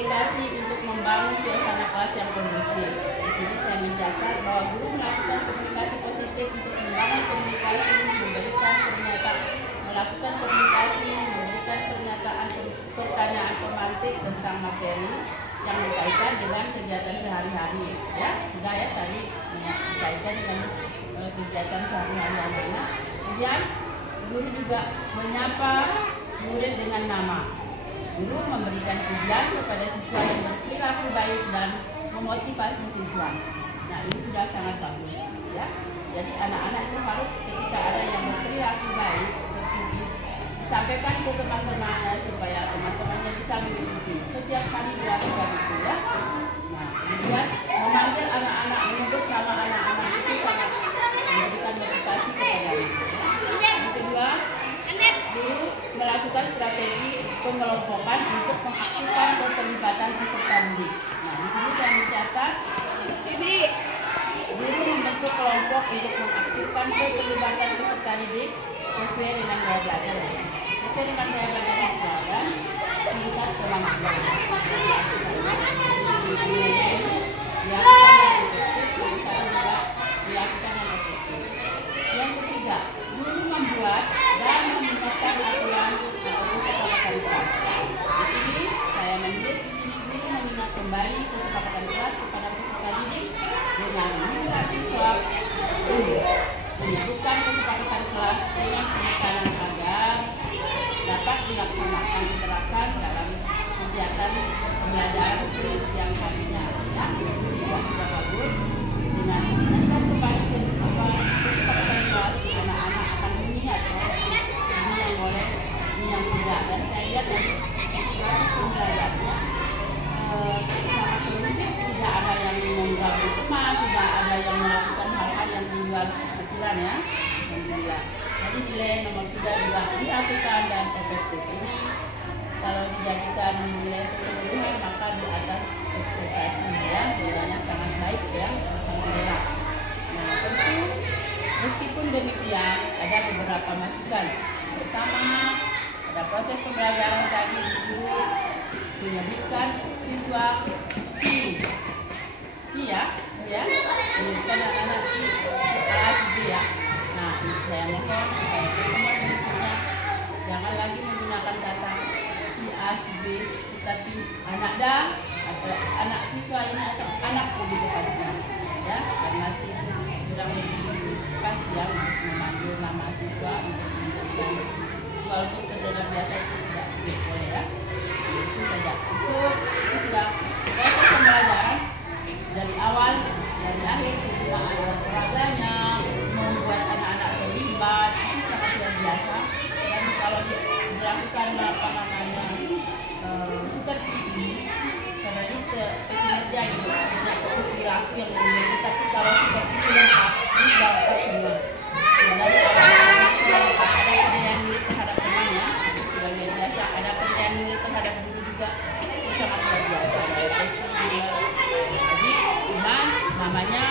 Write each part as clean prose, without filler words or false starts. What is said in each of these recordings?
komunikasi untuk membangun suasana kelas yang kondusif. Di sini saya mencatat bahwa guru melakukan komunikasi positif untuk membangun komunikasi, melakukan komunikasi, memberikan pernyataan pertanyaan pemantik tentang materi yang berkaitan dengan kegiatan sehari-hari. Ya, sudah ya tadi berkaitan dengan kegiatan sehari-hari anak-anak. Kemudian guru juga menyapa murid dengan nama. Guru memberikan pujian kepada siswa yang berperilaku baik dan memotivasi siswa. Nah, ini sudah sangat bagus, ya. Jadi anak-anak itu harus ketika ada yang berperilaku baik, disampaikan ke teman-temannya supaya teman-temannya bisa mengikuti. Setiap kali dilakukan itu, ya. Nah, kemudian memanggil anak-anak, menyebut nama anak-anak itu sangat memberikan motivasi kepada mereka. Yang kedua, guru melakukan strategi pengelompokan untuk mengaktifkan keterlibatan peserta didik. Nah, di sini saya mencatat, guru membentuk kelompok untuk mengaktifkan keterlibatan peserta didik sesuai dengan gaya belajar. Sesuai dengan gaya belajar siswa dan tingkat kelancaran. Yang ketiga, guru membuat dan mengingatkan aturan atau kesepakatan kelas. Di sini saya menulis di sini guru mengingat kembali kesepakatan kelas kepada peserta didik dengan meminta siswa menyebutkan kesepakatan kelas dengan penekanan agar dapat dilaksanakan diterapkan dalam kegiatan pembelajaran yang harinya. Ya, juga sudah bagus. Dengan mengingatkan kembali kesepakatan kelas, anak-anak akan mengingat ini yang boleh, ini yang tidak. Dan saya lihat dari proses pembelajarannya sangat kondusif, tidak ada yang mengganggu teman, tidak ada yang melakukan hal-hal yang di luar aturan, ya. Alhamdulillah. Jadi nilai nomor 3 juga dilakukan dan efektif. Ini kalau dijadikan nilai keseluruhan maka di atas ekspektasi, ya, nilainya sangat baik, ya, alhamdulillah. Nah, tentu meskipun demikian ada beberapa masukan. Pertama, pada proses pembelajaran tadi guru menyebutkan siswa si ya, menyebutkan anak-anak si A, si B, ya. Nah, ini saya mohon supaya teman-teman berikutnya jangan lagi menggunakan kata si A, si B, tetapi anak dan atau anak siswa ini atau anak begitu tadinya, ya, karena si kurang lebih pas, ya, untuk memanggil nama siswa untuk menjadikan walaupun terdengar biasa itu tidak boleh, ya. Itu saja. Itu sudah proses pembelajaran dari awal dari akhir, penggunaan olahraganya, membuat anak-anak terlibat, itu sangat luar biasa. Dan kalau dilakukan supervisi, karena ini kinerja itu tidak fokus perilaku yang menjadi, tapi kalau supervisi lengkap ini sudah semua. Dari ada penilaian murid terhadap temannya, itu sudah luar biasa. Ada penilaian murid terhadap guru juga, itu sangat luar biasa. Jadi iman namanya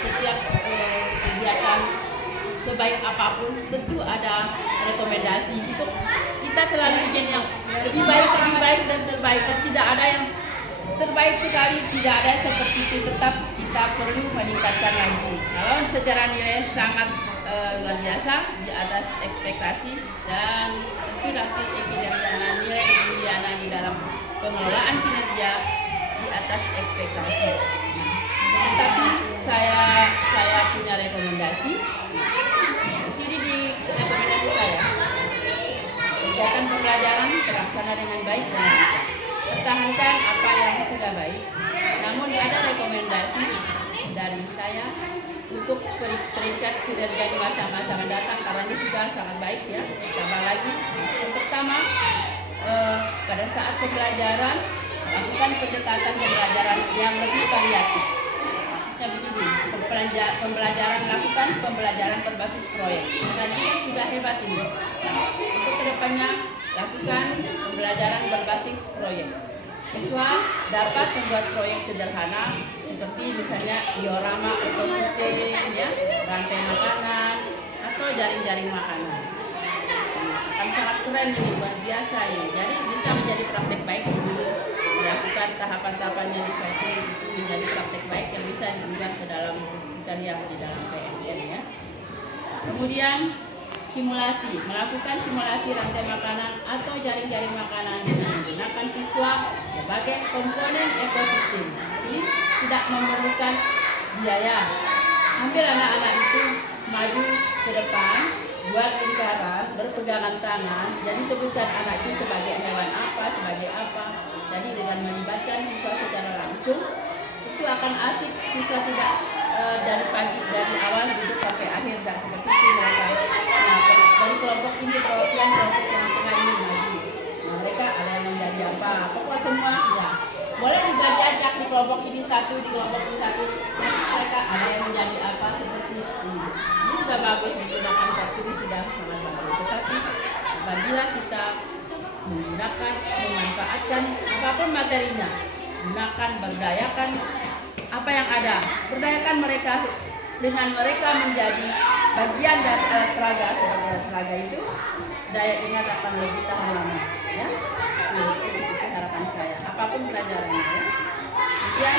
setiap kegiatan sebaik apapun tentu ada rekomendasi. Itu kita selalu ingin yang lebih baik dan terbaik. Tidak ada yang terbaik sekali, tidak ada seperti itu. Tetap kita perlu meningkatkan lagi. Kalau secara nilai sangat luar biasa di atas ekspektasi, dan tentu nanti nilai Juliana di dalam pengelolaan kinerja di atas ekspektasi. Tetapi saya punya rekomendasi. Di sini di rekomendasi saya, kegiatan pembelajaran terlaksana dengan baik dan lancar. Pertahankan apa yang sudah baik. Namun ada rekomendasi dari saya untuk peringkat kinerja di masa-masa mendatang, karena ini sudah sangat baik, ya. Tambah lagi. Yang pertama, pada saat pembelajaran lakukan pendekatan pembelajaran yang lebih variatif. Maksudnya begini, lakukan pembelajaran berbasis proyek. Dan ini sudah hebat ini. Nah, untuk kedepannya lakukan pembelajaran berbasis proyek. Siswa dapat membuat proyek sederhana seperti misalnya diorama ekosistem, ya, rantai makanan atau jaring-jaring makanan. Akan sangat keren ini, luar biasa ini. Jadi bisa menjadi praktek baik di tahapan-tahapan yang disusun itu menjadi praktek baik yang bisa diunggah ke dalam kita lihat di dalam PMN ya. Kemudian simulasi, melakukan simulasi rantai makanan atau jaring-jaring makanan dengan menggunakan siswa sebagai komponen ekosistem. Ini tidak memerlukan biaya. Ambil anak-anak itu maju ke depan, buat lingkaran, berpegangan tangan. Jadi sebutkan anak itu sebagai hewan apa, sebagai apa. Jadi dengan melibatkan siswa secara langsung, itu akan asik. Siswa tidak dari pagi, dari awal duduk sampai akhir, tidak seperti itu mereka. Nah, dari kelompok ini, kelompok yang tengah ini maju. Nah, mereka ada yang menjadi apa? Pokoknya semua ya. Boleh juga diajak di kelompok ini satu, di kelompok ini satu. Nanti mereka ada yang menjadi apa seperti ini. Ini sudah bagus menggunakan kartu, ini sudah sangat bagus. Tetapi apabila kita menggunakan, memanfaatkan apapun materinya, gunakan, berdayakan apa yang ada, berdayakan mereka dengan mereka menjadi bagian dari alat peraga. Sebagai alat peraga itu daya ingat akan lebih tahan lama ya. Itu harapan saya, apapun pelajarannya ya. Kemudian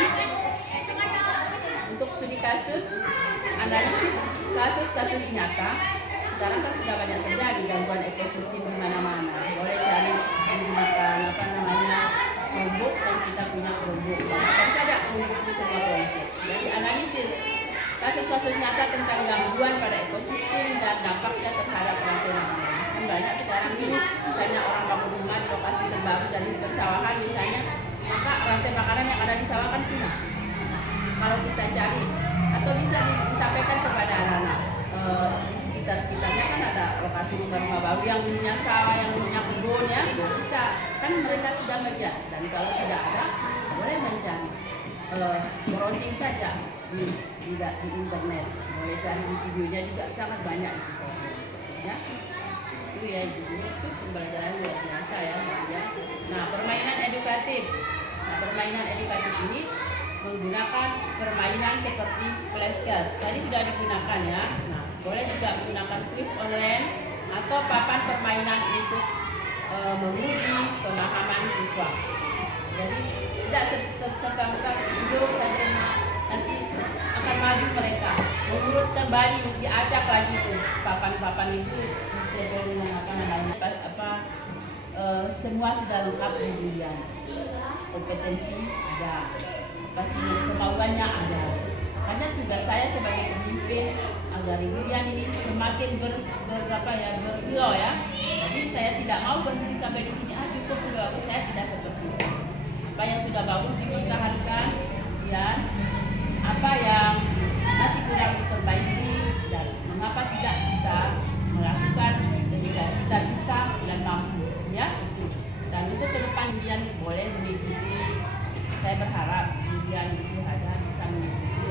untuk studi kasus, analisis kasus-kasus nyata. Sekarang kan sudah banyak terjadi gangguan ekosistem di mana-mana. Boleh cari menggunakan apa namanya kelompok, dan kita punya kelompok. Harus ada kelompok di semua kelompok. Jadi analisis kasus-kasus nyata tentang gangguan pada ekosistem dan dampaknya terhadap rantai makanan. Kan banyak sekarang ini, misalnya orang bangun rumah di lokasi terbaru dari persawahan misalnya, maka rantai makanan yang ada di sawah kan punah. Kalau kita cari atau bisa disampaikan kepada anak-anak di sekitar-sekitarnya kan ada lokasi rumah baru yang punya sawah, yang punya kebun ya, bisa kan mereka sudah melihat. Dan kalau tidak ada, boleh mencari browsing saja di internet, boleh cari di videonya juga sangat banyak itu saya ya. Itu ya, jadi itu pembelajaran luar biasa ya. Nah, permainan edukatif. Nah, permainan edukatif ini menggunakan permainan seperti flashcard. Tadi sudah digunakan ya. Nah, boleh juga menggunakan quiz online atau papan permainan untuk menguji pemahaman siswa. Jadi tidak serta-merta duduk saja, nanti akan maju mereka. Mengurut kembali, diajak lagi tuh papan-papan itu dengan apa namanya semua sudah lengkap kemudian. Kompetensi ada, pasti kemauannya ada. Hanya tugas saya sebagai pemimpin agar Ribuan ini semakin berkilau ya. Jadi saya tidak mau berhenti sampai di sini. Cukup sudah bagus, saya tidak seperti itu. Apa yang sudah bagus dipertahankan, ya. Apa yang masih kurang diperbaiki, dan mengapa tidak kita melakukan ketika kita bisa dan mampu, ya. Dan untuk ke depan Ribuan boleh mengikuti. Saya berharap Ribuan itu ada bisa mengikuti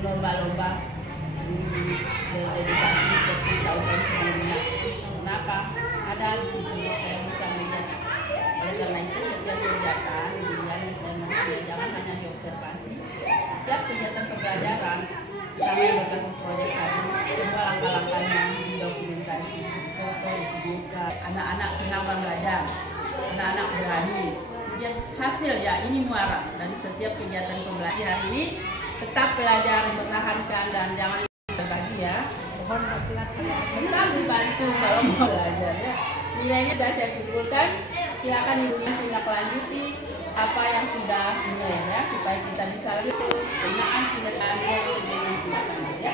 lomba-lomba berdedikasi seperti tahun-tahun sebelumnya. Kenapa? Ada di situ saya bisa melihat. Oleh karena itu setiap kegiatan Ribuan jangan hanya diobservasi. Setiap kegiatan pembelajaran, sama yang berbasis proyek tadi, semua langkah-langkahnya didokumentasi, foto, dibuka. Anak-anak senang belajar, anak-anak berani. Kemudian hasil ya ini muara dari setiap kegiatan pembelajaran hari ini. Tetap belajar, mempertahankan, dan jangan berbagi ya. Mohon tetap dibantu kalau mau belajar ya. Nilainya sudah saya kumpulkan. Silakan ibu tindak lanjuti apa yang sudah nilai ya, supaya kita bisa lebih penggunaan tindakan ya.